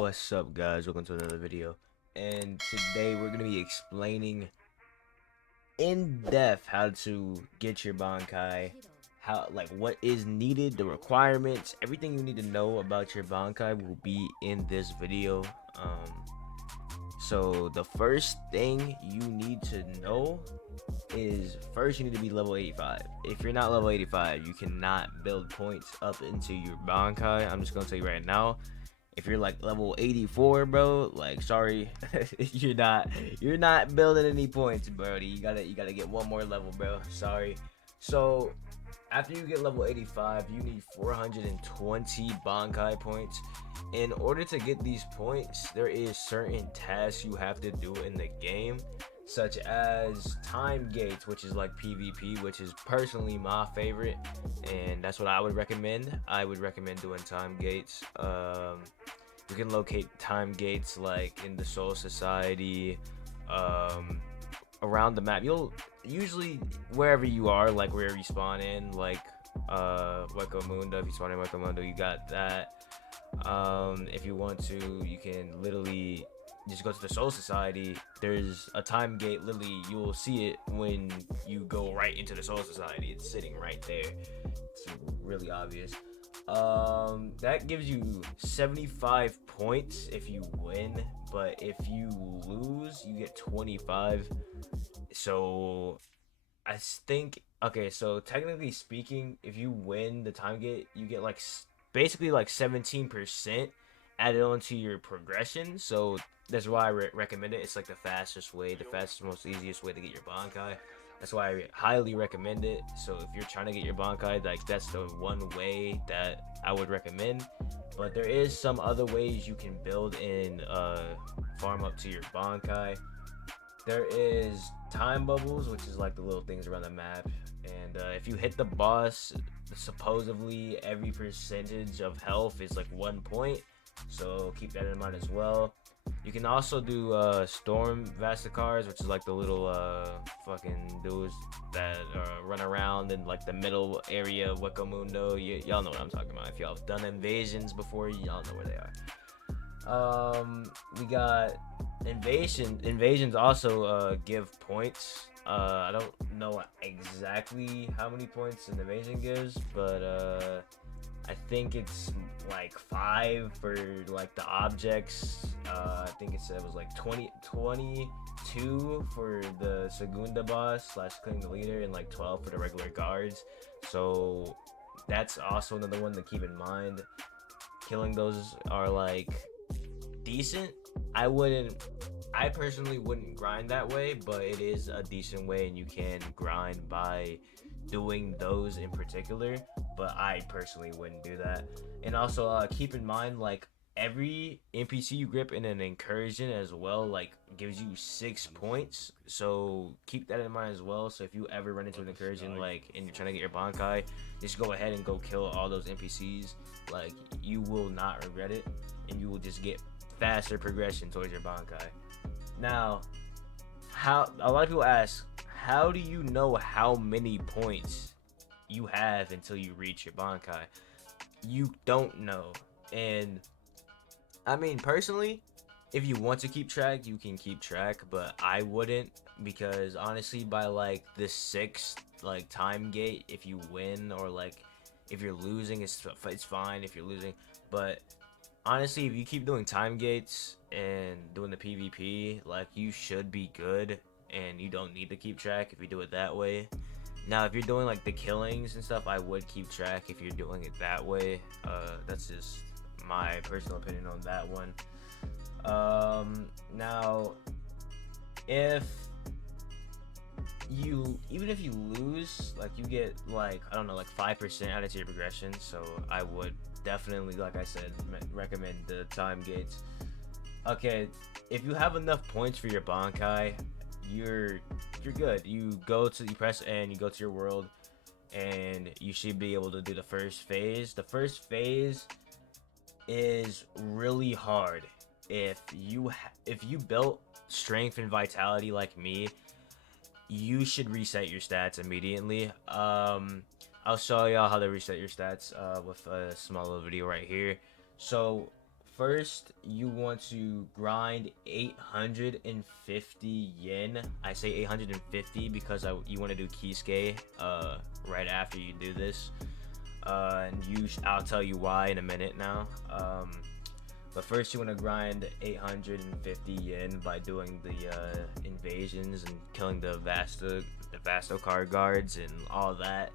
What's up, guys? Welcome to another video. And today we're gonna be explaining in depth how to get your Bankai, how what is needed, the requirements, everything you need to know about your Bankai will be in this video. So the first thing you need to know is first you need to be level 85. If you're not level 85, you cannot build points up into your Bankai. I'm just gonna tell you right now. If you're like level 84, bro, like sorry, you're not building any points, Brody. You gotta get one more level, bro. Sorry. So after you get level 85, you need 420 Bankai points. In order to get these points, there is certain tasks you have to do in the game, such as time gates, which is like PvP, which is personally my favorite, and that's what I would recommend. I would recommend doing time gates. You can locate time gates like in the Soul Society, around the map. You'll usually wherever you are, like wherever you spawn in, like Hueco Mundo. If you spawn in Hueco Mundo, you got that. If you want to, you can literally just go to the Soul Society. There's a time gate. Literally, you will see it when you go right into the Soul Society. It's sitting right there. It's really obvious. That gives you 75 points if you win, but if you lose, you get 25. So I think, okay, so technically speaking, if you win the time gate, you get like basically like 17% added onto your progression. So that's why I recommend it. It's like the fastest way, the fastest, most easiest way to get your Bankai. That's why I highly recommend it. So if you're trying to get your Bankai, like that's the one way that I would recommend. But there is some other ways you can build and farm up to your Bankai. There is time bubbles, which is like the little things around the map. And if you hit the boss, supposedly every percentage of health is like 1 point. So keep that in mind as well. You can also do storm Vasticars, which is like the little fucking dudes that run around in like the middle area of Hueco Mundo. Y'all know what I'm talking about. If y'all have done invasions before, y'all know where they are. We got invasions also give points. I don't know exactly how many points an invasion gives, but I think it's like 5 for like the objects. I think it said it was like 22 for the Segunda boss / killing the leader, and like 12 for the regular guards. So that's also another one to keep in mind. Killing those are like decent. I personally wouldn't grind that way, but it is a decent way, and you can grind by doing those in particular, but I personally wouldn't do that. And also keep in mind, like every NPC you grip in an incursion as well, like gives you 6 points, so keep that in mind as well. So if you ever run into an incursion like and you're trying to get your Bankai, just go ahead and go kill all those NPCs. Like you will not regret it, and you will just get faster progression towards your Bankai. Now, how a lot of people ask, how do you know how many points you have until you reach your Bankai? You don't know. And I mean, personally, if you want to keep track, you can keep track, but I wouldn't, because honestly, by like the 6th like time gate, if you win or like if you're losing, it's fine if you're losing. But honestly, if you keep doing time gates and doing the PvP, like you should be good, and you don't need to keep track if you do it that way. Now, if you're doing like the killings and stuff, I would keep track if you're doing it that way. That's just my personal opinion on that one. Now, if even if you lose, like you get like, I don't know, like 5% added to your progression. So I would definitely, like I said, recommend the time gates. Okay, if you have enough points for your Bankai, you're good. You press N, you go to your world, and you should be able to do the first phase. The first phase is really hard. If you built strength and vitality like me, you should reset your stats immediately. I'll show y'all how to reset your stats with a small little video right here. So First, you want to grind 850 yen. I say 850 because you want to do Kisuke right after you do this. I'll tell you why in a minute now. But first, you want to grind 850 yen by doing the invasions and killing the Vasto card guards and all that.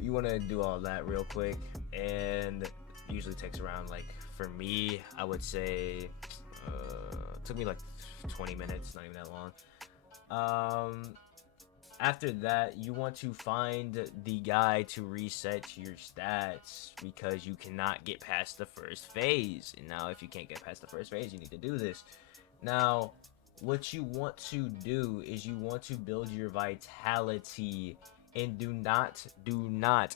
You want to do all that real quick, and usually takes around, like, for me, I would say it took me like 20 minutes, not even that long. After that, you want to find the guy to reset your stats because you cannot get past the first phase. And now, if you can't get past the first phase, you need to do this. Now, what you want to do is you want to build your vitality, and do not,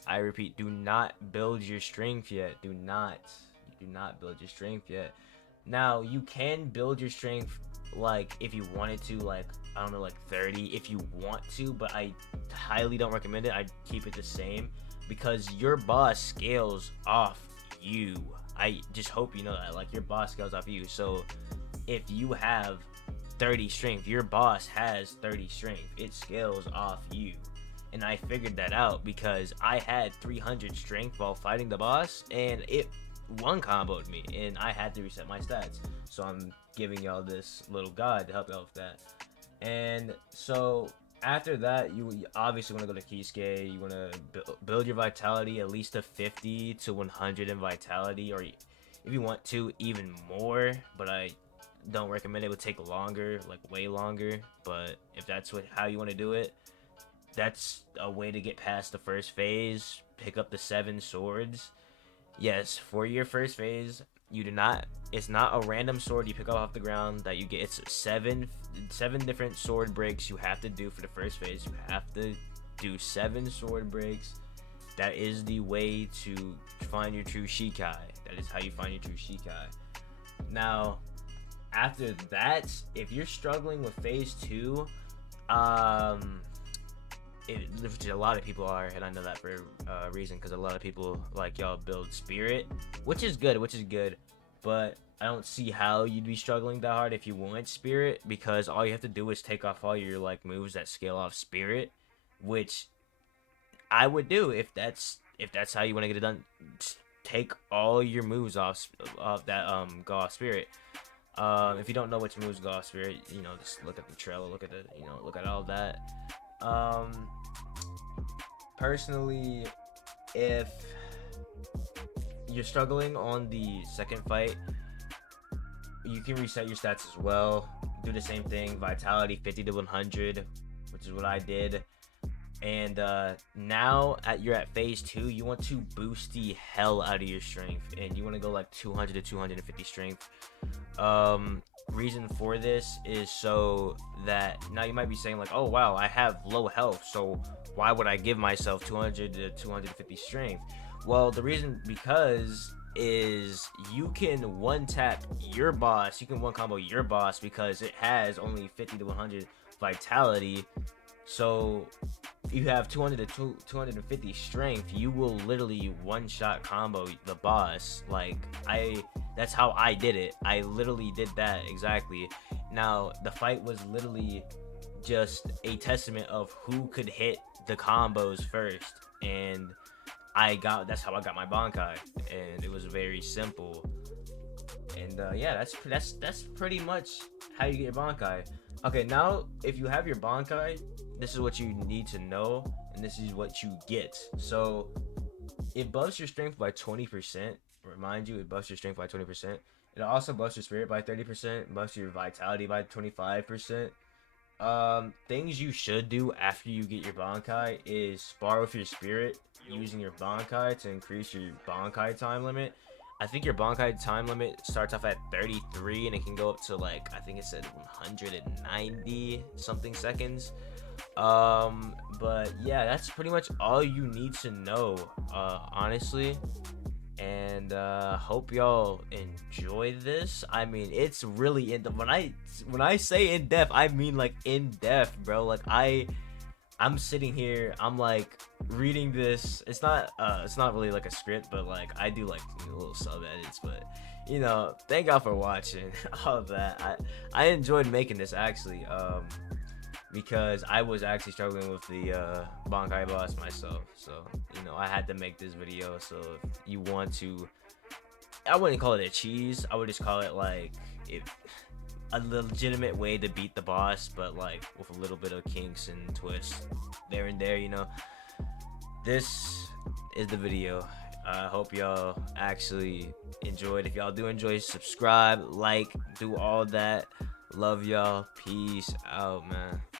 I repeat, do not build your strength yet. Do not build your strength yet. Now, you can build your strength, like, if you wanted to, like, I don't know, like 30 if you want to, but I highly don't recommend it. I'd keep it the same because your boss scales off you. I just hope you know that, like, your boss scales off you. So if you have 30 strength, your boss has 30 strength. It scales off you. And I figured that out because I had 300 strength while fighting the boss, and it one comboed me, and I had to reset my stats. So I'm giving y'all this little guide to help y'all with that. And so after that, you obviously want to go to Kisuke. You want to build your vitality at least to 50 to 100 in vitality, or if you want to, even more. But I don't recommend it. It would take longer, like way longer. But if that's how you want to do it, that's a way to get past the first phase. Pick up the 7 swords. Yes, for your first phase, you do not. It's not a random sword you pick up off the ground that you get. It's seven different sword breaks you have to do for the first phase. You have to do 7 sword breaks. That is the way to find your true Shikai. That is how you find your true Shikai. Now, after that, if you're struggling with phase 2, which a lot of people are, and I know that for a reason, because a lot of people, like, y'all build spirit, which is good, but I don't see how you'd be struggling that hard if you want spirit, because all you have to do is take off all your, like, moves that scale off spirit, which I would do if that's how you want to get it done. Take all your moves off that go off spirit. If you don't know which moves go off spirit, just look at the trailer, look at all that. Personally, if you're struggling on the second fight, you can reset your stats as well. Do the same thing, vitality 50 to 100, which is what I did. And now you're at phase 2, you want to boost the hell out of your strength, and you want to go like 200 to 250 strength. Reason for this is so that now you might be saying, like, oh wow, I have low health, so why would I give myself 200 to 250 strength? Well, the reason is you can one tap your boss, you can one combo your boss because it has only 50 to 100 vitality. So you have 200 to 250 strength, you will literally one-shot combo the boss. Like, that's how I did it. I literally did that exactly. Now, the fight was literally just a testament of who could hit the combos first, and that's how I got my Bankai, and it was very simple. And yeah, that's pretty much how you get your Bankai. Okay, now if you have your Bankai, this is what you need to know, and this is what you get. So it buffs your strength by 20%. Remind you, it buffs your strength by 20%. It also buffs your spirit by 30%, buffs your vitality by 25%. Things you should do after you get your Bankai is spar with your spirit using your Bankai to increase your Bankai time limit. I think your Bankai time limit starts off at 33 and it can go up to, like, I think it said 190 something seconds. But yeah, that's pretty much all you need to know, honestly. And hope y'all enjoy this. I mean, it's really in depth. When I say in depth, I mean like in depth, bro. Like I'm sitting here, I'm like reading this. It's not really like a script, but like I do like little sub edits. But thank y'all for watching all of that. I enjoyed making this actually, because I was actually struggling with the Bankai boss myself. So, I had to make this video. So if you want to, I wouldn't call it a cheese. I would just call it like if a legitimate way to beat the boss, but like with a little bit of kinks and twists there and there. This is the video. I hope y'all actually enjoyed. If y'all do enjoy, subscribe, like, do all that. Love y'all. Peace out, man.